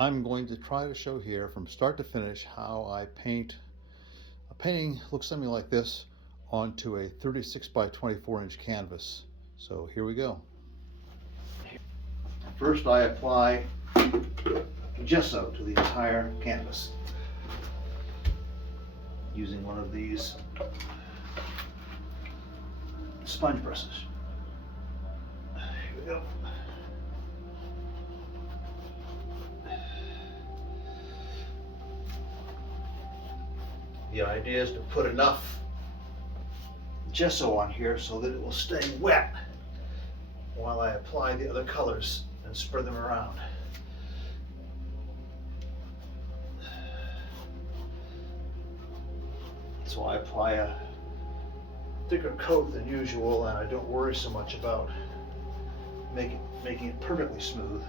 I'm going to try to show here from start to finish how I paint a painting looks something like this onto a 36 by 24 inch canvas. So here we go. First I apply gesso to the entire canvas using one of these sponge brushes. Here we go. The idea is to put enough gesso on here so that it will stay wet while I apply the other colors and spread them around. So I apply a thicker coat than usual, and I don't worry so much about making it perfectly smooth.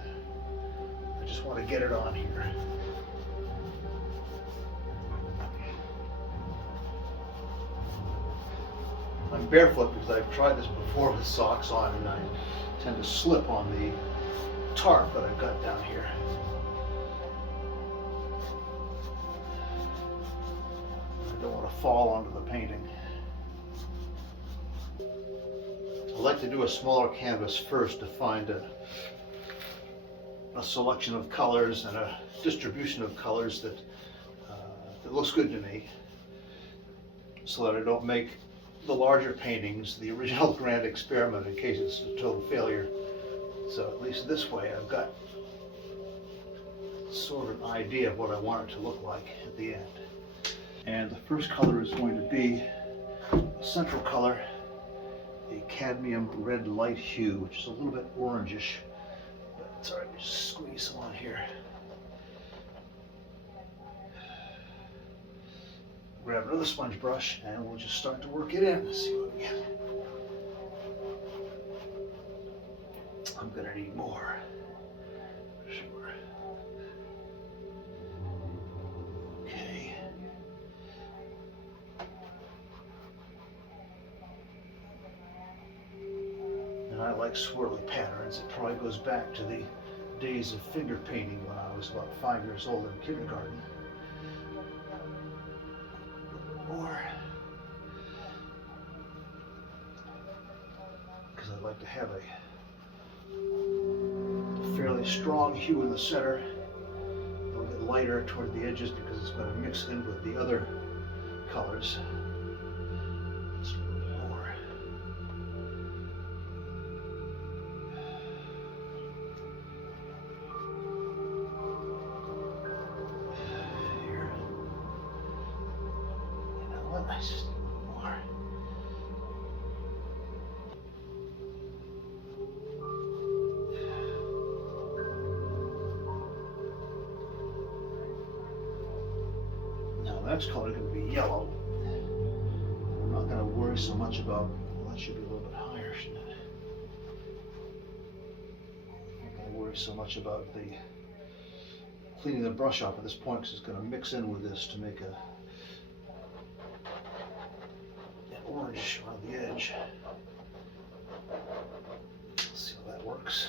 I just want to get it on here. I'm barefoot because I've tried this before with socks on, and I tend to slip on the tarp that I've got down here. I don't want to fall onto the painting. I like to do a smaller canvas first to find a selection of colors and a distribution of colors that looks good to me, so that I don't make the larger paintings the original grand experiment in case it's a total failure. So at least this way I've got sort of an idea of what I want it to look like at the end. And the first color is going to be a central color, a cadmium red light hue, which is a little bit orangish. But sorry, just squeeze some on here. Grab another sponge brush and we'll just start to work it in. Let's see what we get. I'm gonna need more, for sure. Okay. And I like swirly patterns. It probably goes back to the days of finger painting when I was about 5 years old in kindergarten. More, because I like to have a fairly strong hue in the center, a little bit lighter toward the edges because it's going to mix in with the other colors. Just a little bit more. Here. You know what? I just need a little more. Now the next color is going to be yellow. I'm not going to worry so much about, well, that should be a little bit higher, shouldn't it? I'm not going to worry so much about the cleaning the brush off at this point because it's going to mix in with this to make an orange around the edge. Let's see how that works.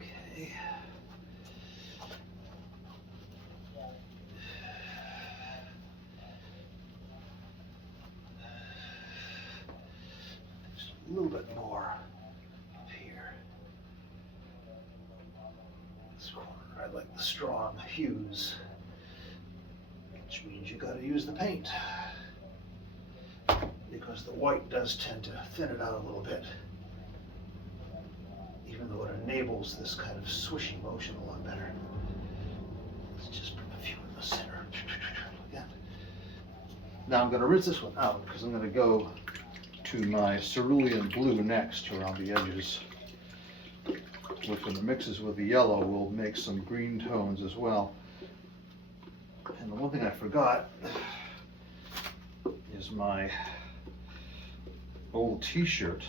Okay. Just a little bit more up here. This corner, I like the strong hues, which means you got to use the paint because the white does tend to thin it out a little bit, even though it enables this kind of swishy motion a lot better. Let's just put a few in the center. Like that. Now I'm going to rinse this one out because I'm going to go to my Cerulean Blue next around the edges, which when it mixes with the yellow will make some green tones as well. And the one thing I forgot is my old t-shirt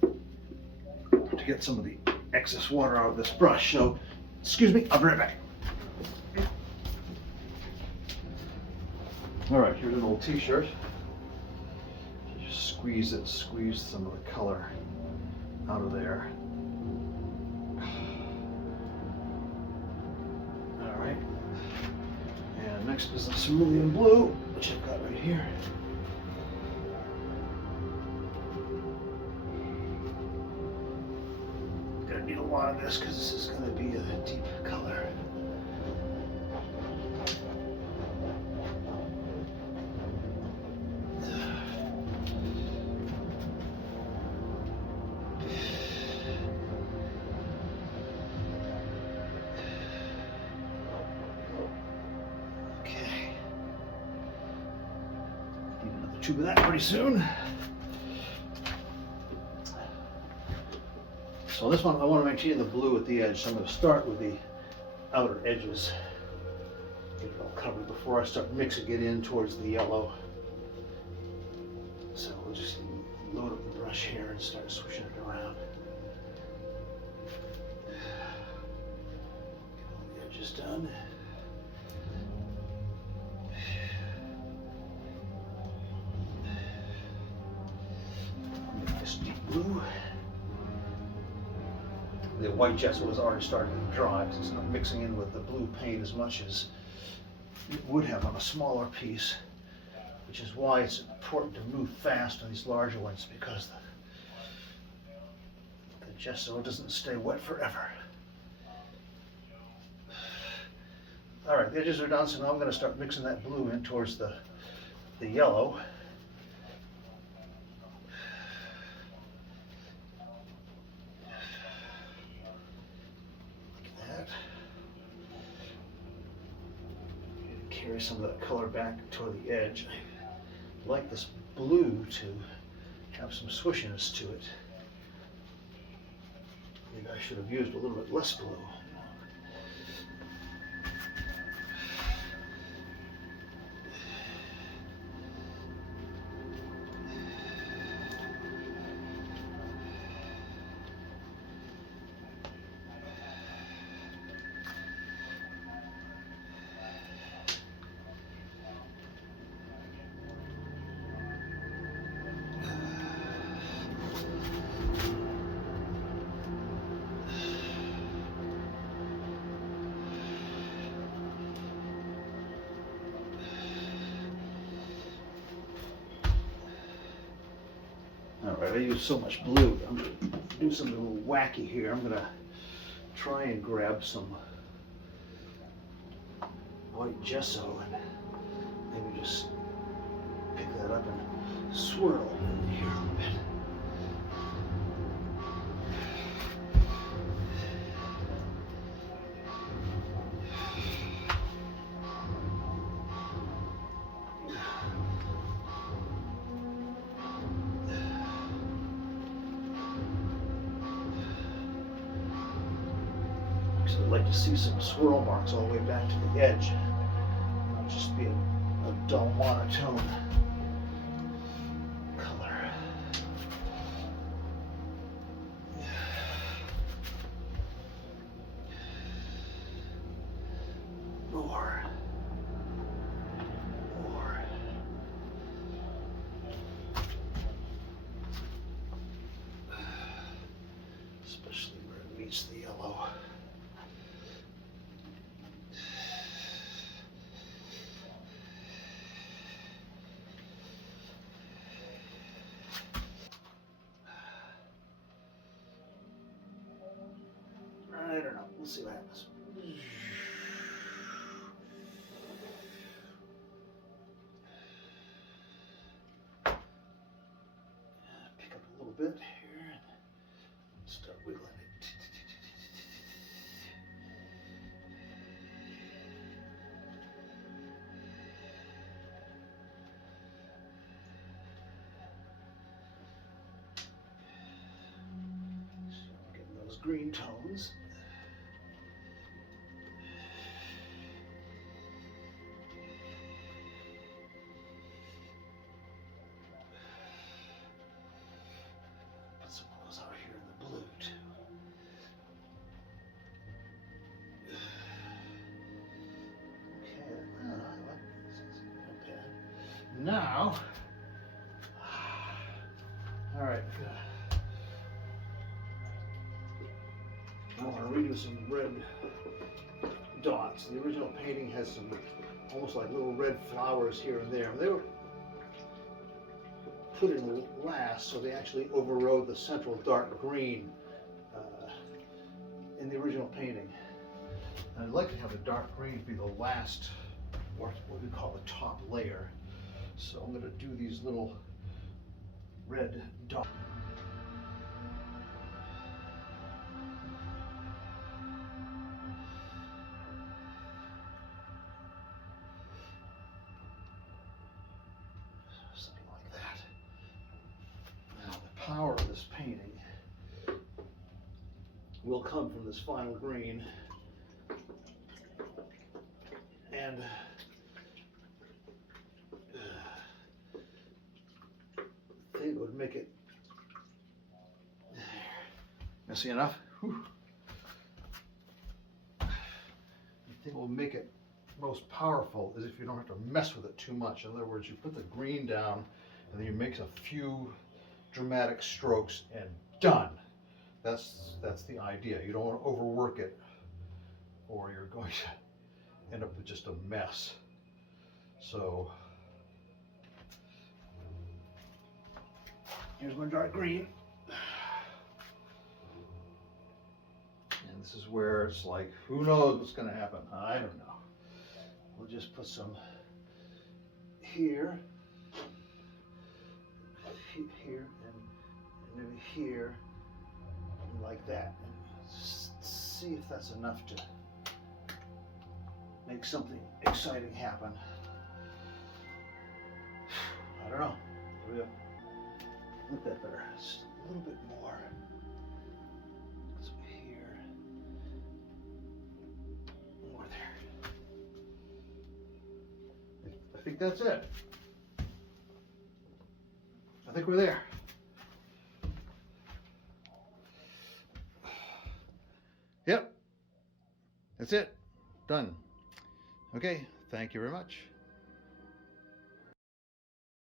to get some of the excess water out of this brush. So, excuse me, I'll be right back. All right, here's an old t-shirt. Just squeeze some of the color out of there. All right, and next is the Cerulean Blue, which I've got right here. Gonna need a lot of this because this is gonna be a deep color. Tube of that pretty soon. So this one I want to maintain the blue at the edge, so I'm going to start with the outer edges. Get it all covered before I start mixing it in towards the yellow. So we'll just load up the brush here and start swishing it around. Get all the edges done. Blue. The white gesso was already starting to dry, so it's not mixing in with the blue paint as much as it would have on a smaller piece, which is why it's important to move fast on these larger ones, because the gesso doesn't stay wet forever. All right, the edges are done, so now I'm going to start mixing that blue in towards the yellow. Carry some of that color back toward the edge. I like this blue to have some swishiness to it. Maybe I should have used a little bit less blue. All right, I use so much blue. I'm going to do something a little wacky here. I'm going to try and grab some white gesso and maybe just pick that up and swirl it in here a little bit. I'd like to see some swirl marks all the way back to the edge, not just be a dull monotone color. More. Especially where it meets the yellow. I don't know. We'll see what happens. Pick up a little bit here and start wiggling it. green tones. Put some of those out here in the blue too. Okay, well, I like this. It's not bad. Now, all right, I want to redo some red dots. The original painting has some almost like little red flowers here and there. They were put in last, so they actually overrode the central dark green in the original painting. And I'd like to have the dark green be the last, or what we call the top layer. So I'm going to do these little red dots. Something like that. Now the power of this painting will come from this final green, and I think it would make it messy enough. Whew. The thing will make it most powerful is if you don't have to mess with it too much. In other words, you put the green down and then you make a few dramatic strokes and done. That's the idea. You don't want to overwork it or you're going to end up with just a mess. So here's my dark green. And this is where it's like, who knows what's going to happen? I don't know. We'll just put some here, here, and maybe here, and like that. And just see if that's enough to make something exciting happen. I don't know. There we go. Look that better. Just a little bit more. So here, more there. I think that's it. I think we're there. Yep. That's it. Done. Okay. Thank you very much.